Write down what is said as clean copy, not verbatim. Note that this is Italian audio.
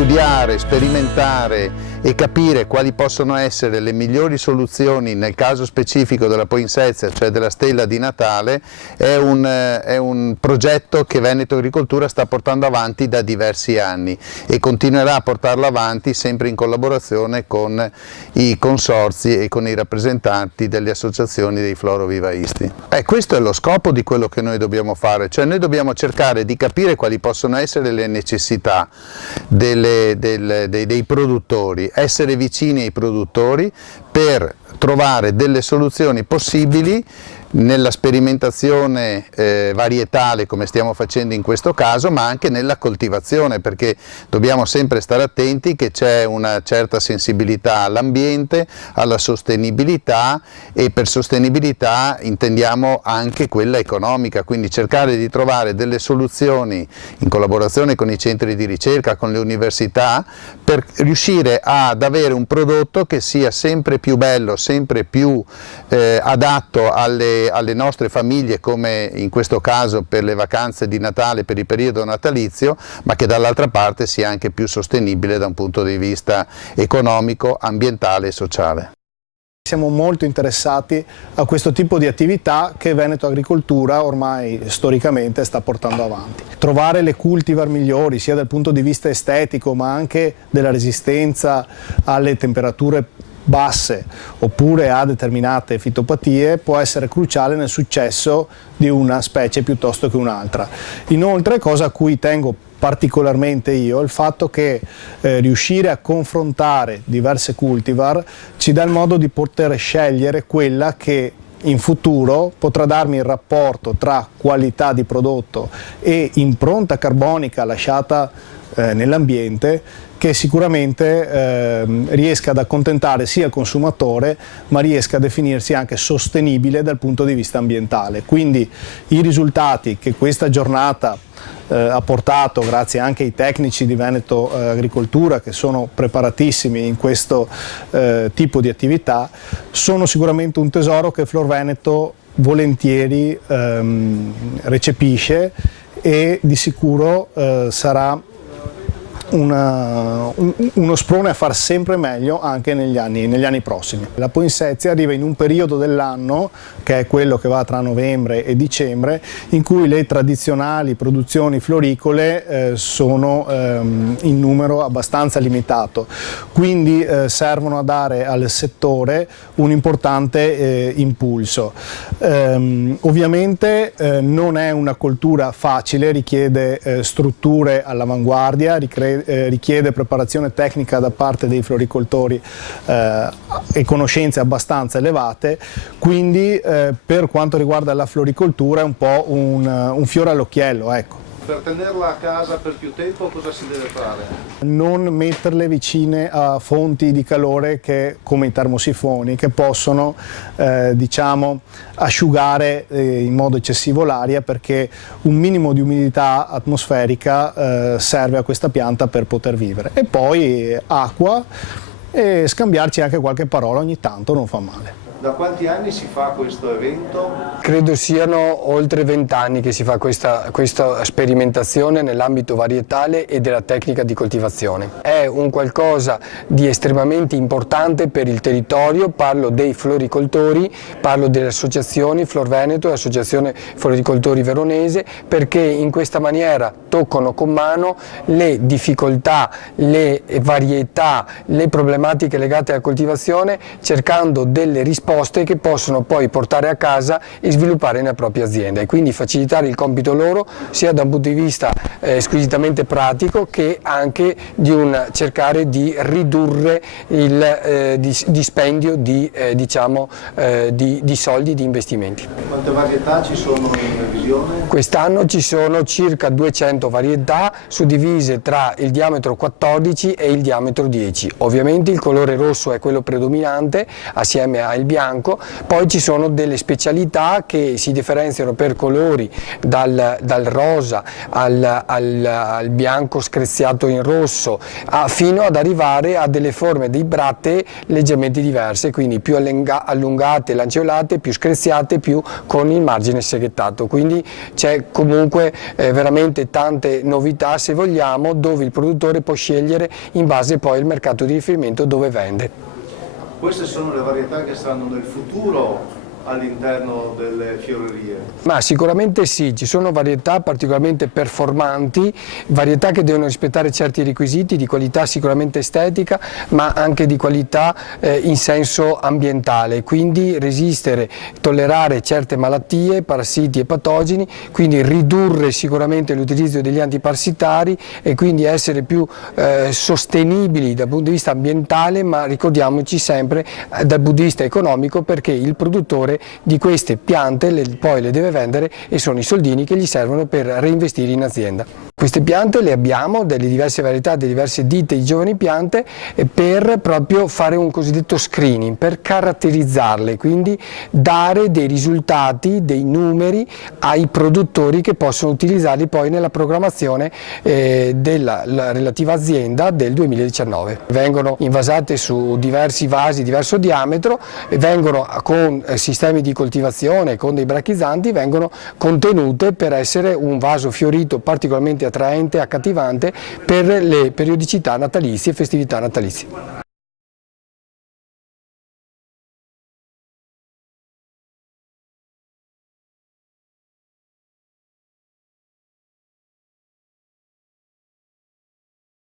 studiare, sperimentare e capire quali possono essere le migliori soluzioni nel caso specifico della poinsettia, cioè della stella di Natale, è un progetto che Veneto Agricoltura sta portando avanti da diversi anni e continuerà a portarlo avanti sempre in collaborazione con i consorzi e con i rappresentanti delle associazioni dei florovivaisti. Questo è lo scopo di quello che noi dobbiamo fare, cioè noi dobbiamo cercare di capire quali possono essere le necessità dei produttori, essere vicini ai produttori per trovare delle soluzioni possibili nella sperimentazione varietale come stiamo facendo in questo caso, ma anche nella coltivazione, perché dobbiamo sempre stare attenti che c'è una certa sensibilità all'ambiente, alla sostenibilità, e per sostenibilità intendiamo anche quella economica, quindi cercare di trovare delle soluzioni in collaborazione con i centri di ricerca, con le università, per riuscire ad avere un prodotto che sia sempre più bello, sempre più adatto alle nostre famiglie, come in questo caso per le vacanze di Natale, per il periodo natalizio, ma che dall'altra parte sia anche più sostenibile da un punto di vista economico, ambientale e sociale. Siamo molto interessati a questo tipo di attività che Veneto Agricoltura ormai storicamente sta portando avanti. Trovare le cultivar migliori sia dal punto di vista estetico ma anche della resistenza alle temperature basse oppure a determinate fitopatie può essere cruciale nel successo di una specie piuttosto che un'altra. Inoltre, cosa a cui tengo particolarmente io, il fatto che riuscire a confrontare diverse cultivar ci dà il modo di poter scegliere quella che in futuro potrà darmi il rapporto tra qualità di prodotto e impronta carbonica lasciata nell'ambiente, che sicuramente riesca ad accontentare sia il consumatore ma riesca a definirsi anche sostenibile dal punto di vista ambientale. Quindi i risultati che questa giornata ha portato, grazie anche ai tecnici di Veneto Agricoltura che sono preparatissimi in questo tipo di attività, sono sicuramente un tesoro che Flor Veneto volentieri recepisce e di sicuro sarà uno sprone a far sempre meglio anche negli anni prossimi. La poinsettia arriva in un periodo dell'anno, che è quello che va tra novembre e dicembre, in cui le tradizionali produzioni floricole sono in numero abbastanza limitato, quindi servono a dare al settore un importante impulso. Ovviamente non è una coltura facile, richiede strutture all'avanguardia, richiede preparazione tecnica da parte dei floricoltori e conoscenze abbastanza elevate, quindi per quanto riguarda la floricoltura è un po' un fiore all'occhiello, ecco. Per tenerla a casa per più tempo cosa si deve fare? Non metterle vicine a fonti di calore come i termosifoni, che possono diciamo, asciugare in modo eccessivo l'aria, perché un minimo di umidità atmosferica serve a questa pianta per poter vivere. E poi acqua e scambiarci anche qualche parola ogni tanto non fa male. Da quanti anni si fa questo evento? Credo siano oltre 20 anni che si fa questa sperimentazione nell'ambito varietale e della tecnica di coltivazione. È un qualcosa di estremamente importante per il territorio, parlo dei floricoltori, parlo delle associazioni Flor Veneto e Associazione Floricoltori Veronese, perché in questa maniera toccano con mano le difficoltà, le varietà, le problematiche legate alla coltivazione, cercando delle risposte che possono poi portare a casa e sviluppare nella propria azienda, e quindi facilitare il compito loro sia da un punto di vista squisitamente pratico che anche di cercare di ridurre il dispendio di soldi, di investimenti. Quante varietà ci sono in previsione? Quest'anno ci sono circa 200 varietà suddivise tra il diametro 14 e il diametro 10. Ovviamente il colore rosso è quello predominante assieme al bianco, bianco, poi ci sono delle specialità che si differenziano per colori dal rosa al bianco screziato in rosso fino ad arrivare a delle forme di brattee leggermente diverse, quindi più allungate, lanceolate, più screziate, più con il margine seghettato. Quindi c'è comunque veramente tante novità, se vogliamo, dove il produttore può scegliere in base poi al mercato di riferimento dove vende. Queste sono le varietà che stanno nel futuro all'interno delle fiorerie? Ma sicuramente sì, ci sono varietà particolarmente performanti, varietà che devono rispettare certi requisiti di qualità sicuramente estetica, ma anche di qualità in senso ambientale, quindi resistere, tollerare certe malattie, parassiti e patogeni, quindi ridurre sicuramente l'utilizzo degli antiparassitari e quindi essere più sostenibili dal punto di vista ambientale, ma ricordiamoci sempre dal punto di vista economico, perché il produttore di queste piante poi le deve vendere e sono i soldini che gli servono per reinvestire in azienda. Queste piante le abbiamo, delle diverse varietà, delle diverse ditte di giovani piante, per proprio fare un cosiddetto screening, per caratterizzarle, quindi dare dei risultati, dei numeri ai produttori che possono utilizzarli poi nella programmazione della relativa azienda del 2019. Vengono invasate su diversi vasi, diverso diametro, e vengono con sistemi di coltivazione, con dei brachizzanti, vengono contenute per essere un vaso fiorito particolarmente attraente e accattivante per le periodicità natalizie e festività natalizie.